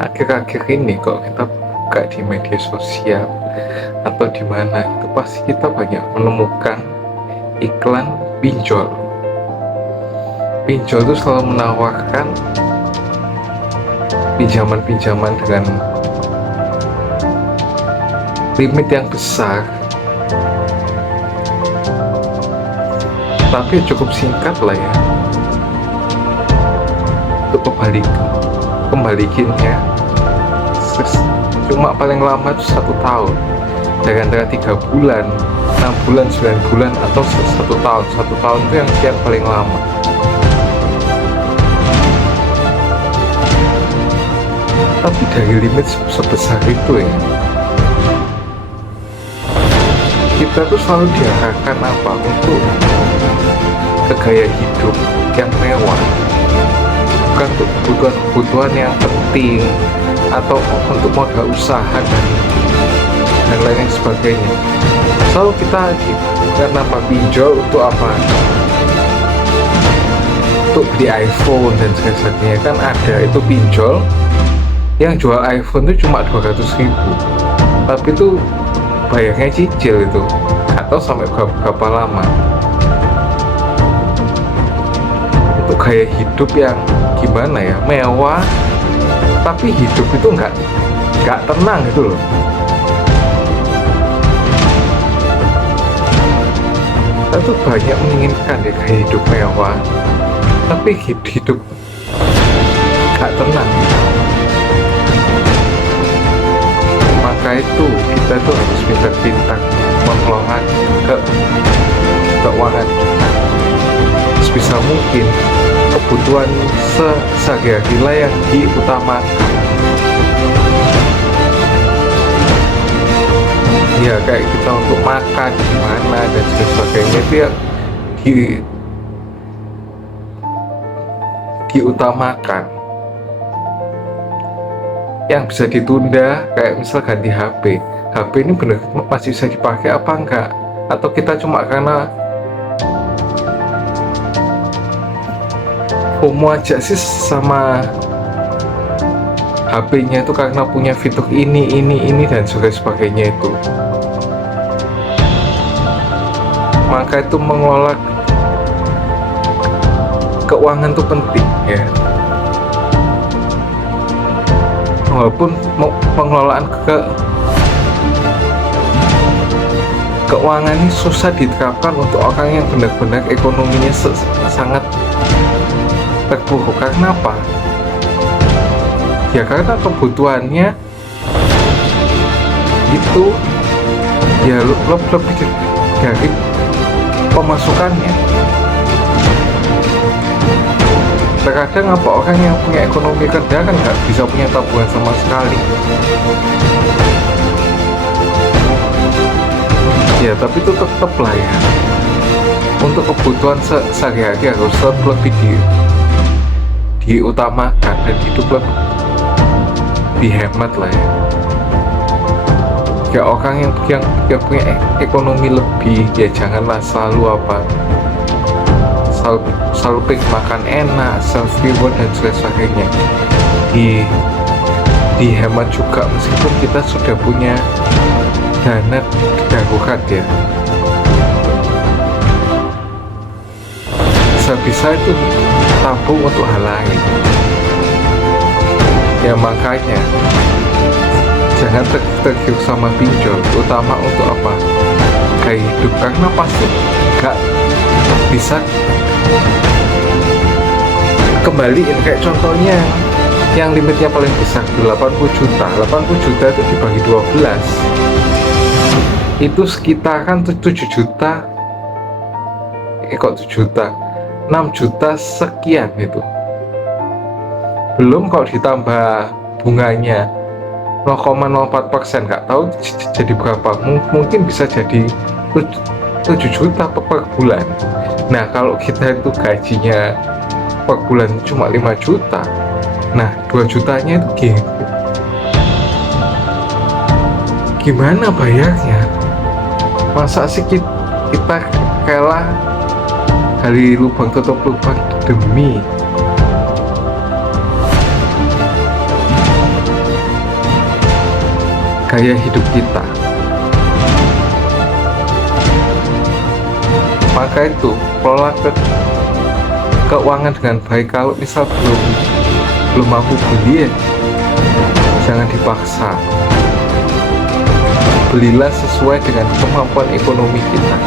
Akhir-akhir ini kok kita buka di media sosial atau di mana itu pasti kita banyak menemukan iklan pinjol. Pinjol itu selalu menawarkan pinjaman-pinjaman dengan limit yang besar, tapi cukup singkat lah ya untuk kembalikinnya. Cuma paling lama itu 1 tahun, dari antara 3 bulan, 6 bulan, 9 bulan, atau 1 tahun. 1 tahun itu yang paling lama. Tapi dari limit sebesar itu ya, kita tuh selalu diarahkan apa, untuk ke gaya hidup yang mewah, bukan untuk kebutuhan yang penting atau untuk modal usaha dan lain sebagainya. Selalu kita diberikan apa, pinjol untuk apa, untuk beli iPhone dan sebagainya. Kan ada itu pinjol yang jual iPhone itu cuma 200.000, tapi itu bayarnya cicil, itu atau sampai berapa lama. Untuk gaya hidup yang gimana ya, mewah, tapi hidup itu nggak tenang gitu loh. Kita tuh banyak menginginkan ya gaya hidup mewah, tapi hidup nggak tenang. Maka itu kita tuh harus pintar-pintar mengelola keuangan kita. Sebisa mungkin kebutuhan sehari-hari lah yang diutamakan. Ya kayak kita untuk makan gimana dan sebagainya itu yang diutamakan. Yang bisa ditunda kayak misal ganti HP. HP ini bener masih bisa dipakai apa enggak? Atau kita cuma karena FOMO aja sih sama HP-nya itu, karena punya fitur ini dan sebagainya itu. Maka itu mengelola keuangan itu penting ya. Walaupun pengelolaan keuangan ini susah diterapkan untuk orang yang benar-benar ekonominya sangat terpuruk. Karena apa? Ya karena kebutuhannya itu ya lebih dari pemasukannya. Terkadang apa, orang yang punya ekonomi rendah kan nggak bisa punya tabungan sama sekali. Ya tapi itu tetap lah ya, untuk kebutuhan sehari-hari harus lebih diutamakan dan hidup lebih hemat lah ya. Ya orang yang punya ekonomi lebih, ya janganlah selalu apa, selalu pengen makan enak, self reward dan sebagainya. Dihemat juga meskipun kita sudah punya dana darurat ya. Bisa-bisa itu tabung untuk hal lain. Ya makanya jangan tergiur sama pinjol, terutama untuk apa, gaya hidup, karena pasti gak bisa kembaliin. Kayak contohnya yang limitnya paling besar 80 juta. 80 juta itu dibagi 12 itu sekitaran 7 juta, kok 7 juta, 6 juta sekian itu. Belum kalau ditambah bunganya 0,04%, nggak tahu jadi berapa, mungkin bisa jadi 7 juta per bulan. Nah kalau kita itu gajinya per bulan cuma 5 juta, nah 2 jutanya itu gimana bayarnya? Masa sih kita rela gali lubang tutup lubang demi gaya hidup kita. Maka itu kelola keuangan dengan baik. Kalau misal belum mampu beli, jangan dipaksa. Belilah sesuai dengan kemampuan ekonomi kita.